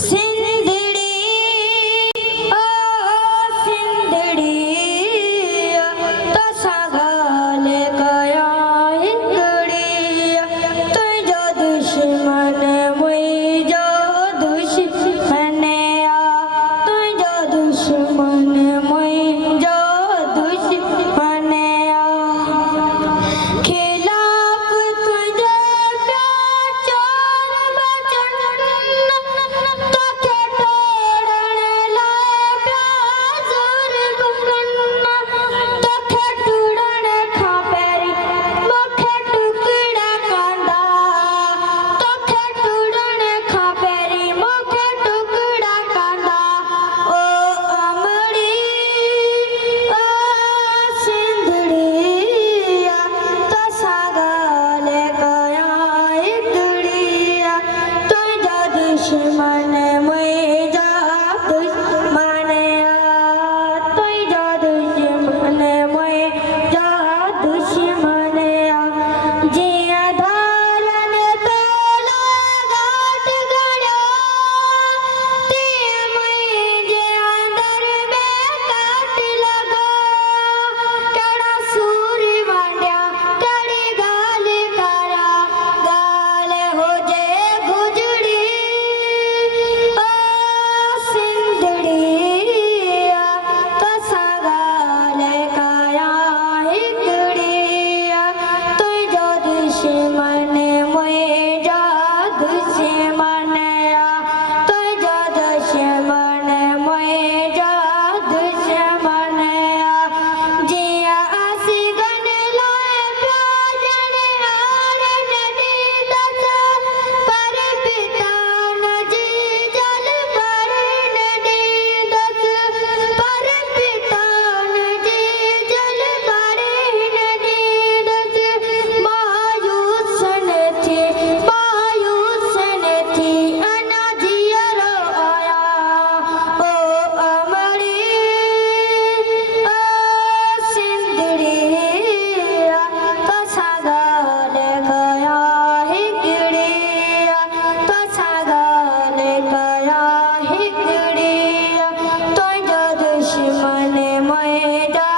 सिंधड़ी ओ सिंधड़ी तो सगाल गया हिंदड़ी तुझो दुश्मन मुई जो दुश्मन तुझो दुश्मन मुई जो दुश्मन खिलाफ तुझे प्यार बचन तो के तोड़ने लाए प्यार बनना तो के टूटने खापेरी मुखे टुकड़ा कांदा तो के टूटने खापेरी मुखे टुकड़ा कांदा ओ अमड़ी ओ सिंधड़िया तो सगाल गया हिंदड़िया तुझो दुश्मन मुई जो दुश्मन तुझो दुश्मन मुई जो दुश्मन जिया धारन तोला घाट गड़ो ते मुई जे अंदर में काट लगो कड़ा सूरी वांड्या कड़ी गाल करा गाल हो जे गुजड़ी ओ सिंधड़िया तो सगाल काया हिकड़िया तुझो दुश्मन मुई जो दुश्मन तुझो दुश्मन मुई जो दुश्मन जिया आसी गन लाए प्याजन हार नदी दस पर पिता नजी जल पर नदी दस पर पिता नजी जल पर नदी दस मायूसन थी अनाजियरो आया ओ अमड़ी ओ सिंधड़िया तो सगाल गया हिकड़िया तो सगाल गया हिकड़िया तुझो दुश्मन मुई जो